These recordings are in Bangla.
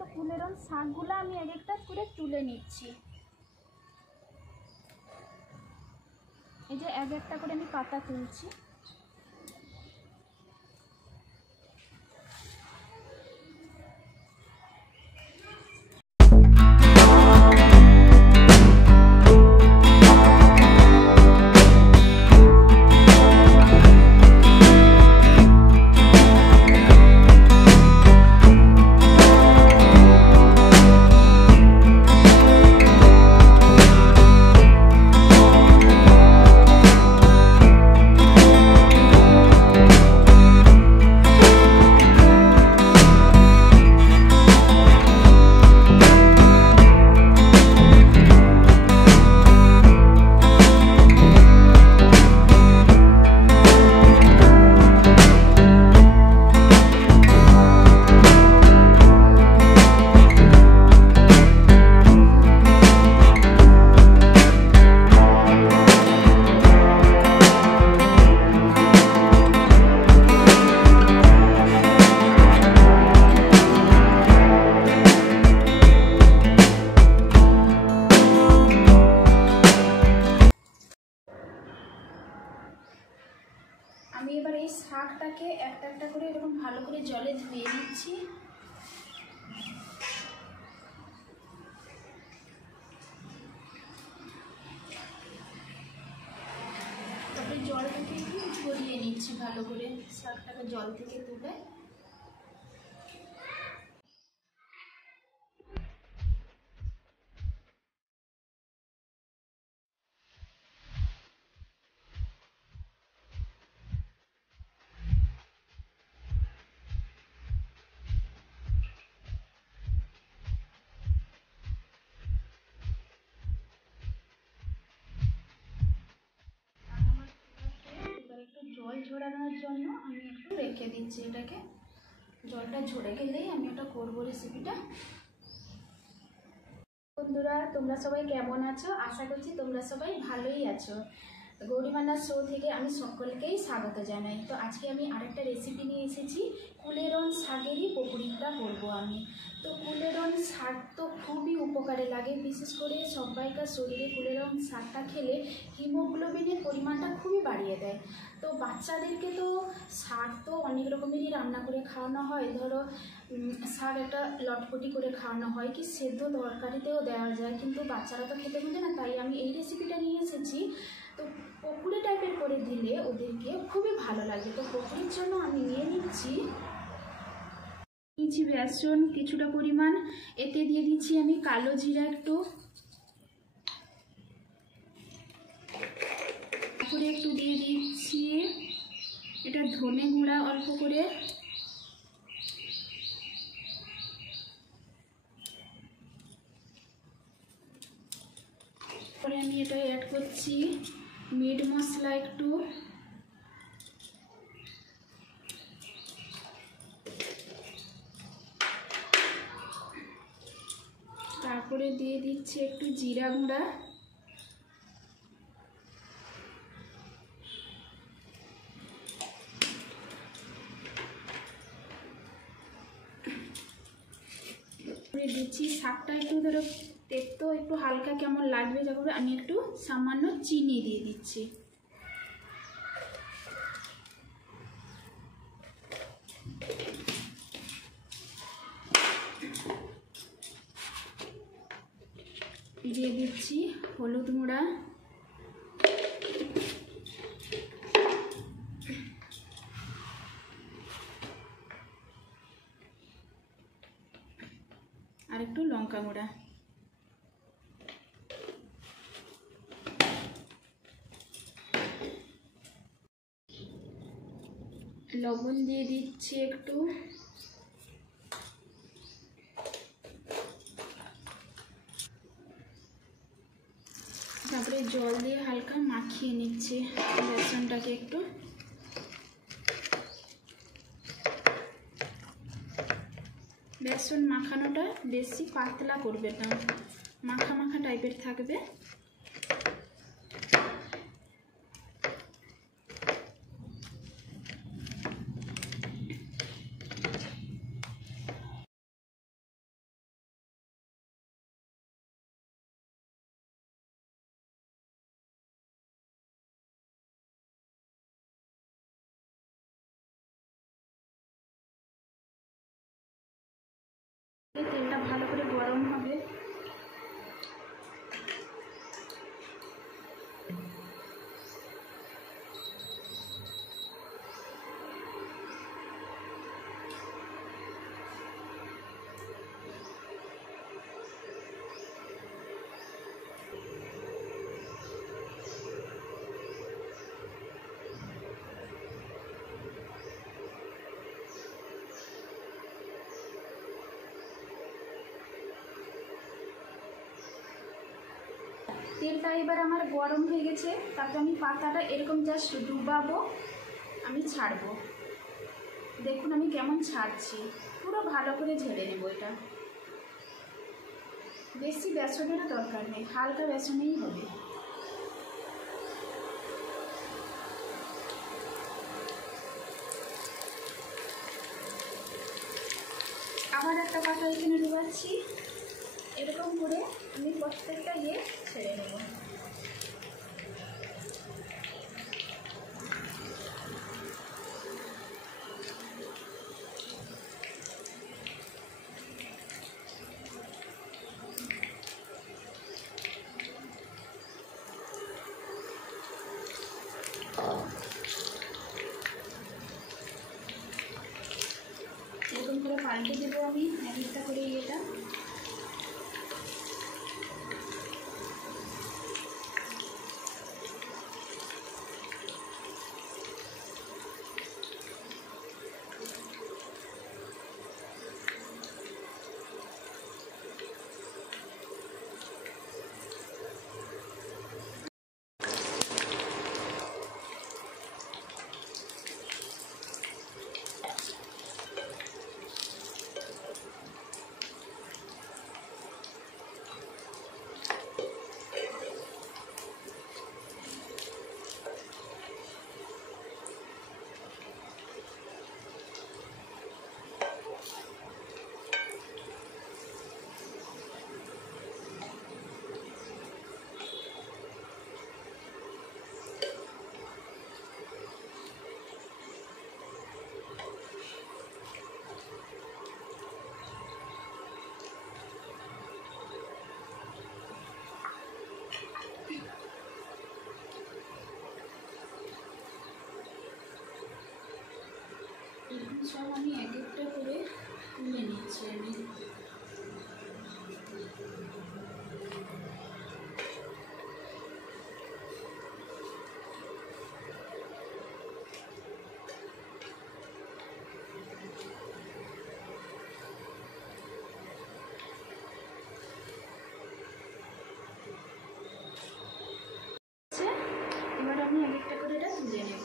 তো কুলেরন শাকগুলো আমি এক একটা করে তুলে নিচ্ছি। এই যে এক একটা করে আমি পাতা তুলছি। আমি এবার এই শাকটাকে একটা একটা করে এরকম ভালো করে জলে ধুয়ে নিচ্ছি। তারপরে জলটাকে একটু ঝরিয়ে নিচ্ছি ভালো করে, শাকটাকে জল থেকে তুলে। জল ঝরানোর জন্য আমি একটু রেখে দিচ্ছি এটাকে। জলটা ঝরে গেলেই আমি ওটা করবো রেসিপিটা। বন্ধুরা, তোমরা সবাই কেমন আছো? আশা করছি তোমরা সবাই ভালোই আছো। গৌরীমান্না শো থেকে আমি সকলকেই স্বাগত জানাই। তো আজকে আমি আরেকটা রেসিপি নিয়ে এসেছি। কুলেরন শাকেরই পকোড়িটা করব আমি। তো কুলেরন শাক তো খুবই উপকারে লাগে, বিশেষ করে সবাইকার শরীরে কুলেরন শাকটা খেলে হিমোগ্লোবিনের পরিমাণটা খুবই বাড়িয়ে দেয়। তো বাচ্চাদেরকে তো শাক তো অনেক রকমেরই রান্না করে খাওয়ানো হয়। ধরো শাক একটা লটপটি করে খাওয়ানো হয়, কি সেদ্ধ তরকারিতেও দেওয়া যায়, কিন্তু বাচ্চারা তো খেতে বোঝে না। তাই আমি এই রেসিপিটা নিয়ে এসেছি। তো পকোড়ি টাইপের করে দিলে ওদেরকে খুবই ভালো লাগে। তো পকোড়ির জন্য আমি নিয়ে নিচ্ছি বেসন কিছুটা পরিমাণ, এতে দিয়ে দিচ্ছি আমি কালো জিরা একটু, তারপরে একটু দিয়ে দিচ্ছি এটা ধনে গুঁড়া অল্প করে, পরে আমি এটা অ্যাড করছি মিট মশলা একটু, তারপরে দিয়ে দিচ্ছি একটু জিরা গুঁড়া, দিচ্ছি শাকটা একটু ধরো তেতো একটু হালকা কেমন লাগবে যখন আমি একটু সামান্য চিনি দিয়ে দিচ্ছি। দিয়ে দিচ্ছি হলুদ গুঁড়া, আর একটু লঙ্কা গুঁড়া, লবণ দিয়ে দিচ্ছি একটু, তারপরে জল দিয়ে হালকা মাখিয়ে নিচ্ছি বেসনটাকে একটু। বেসন মাখানোটা বেশি পাতলা করবে না, মাখা মাখা টাইপের থাকবে। ভালো করে গরম হবে। তেলটা এবার আমার গরম হয়ে গেছে, তারপর আমি পাতাটা এরকম জাস্ট ডুবাবো, আমি ছাড়বো। দেখুন আমি কেমন ছাড়ছি, পুরো ভালো করে ঝেড়ে নেব। এটা বেশি বেসনেরও দরকার নেই, হালকা বেসনেই হবে। আবার একটা পাতা এখানে ডুবাচ্ছি, এরকম করে আমি প্রত্যেকটা ছেড়ে নেব। এরকম করে পাল্টে দেবো আমি একটা করে এটা। সব আমি এক একটা করে তুলে নিচ্ছি আমি। এবার আমি এক একটা করে এটা তুলে নেব।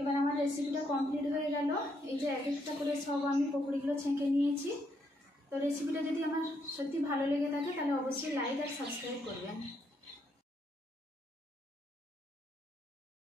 এবার আমার রেসিপিটা কমপ্লিট হয়ে গেল। এই যে এক একটা করে সব আমি পকোড়িগুলো ছেঁকে নিয়েছি। তো রেসিপিটা যদি আমার সত্যি ভালো লেগে থাকে তাহলে অবশ্যই লাইক আর সাবস্ক্রাইব করবেন।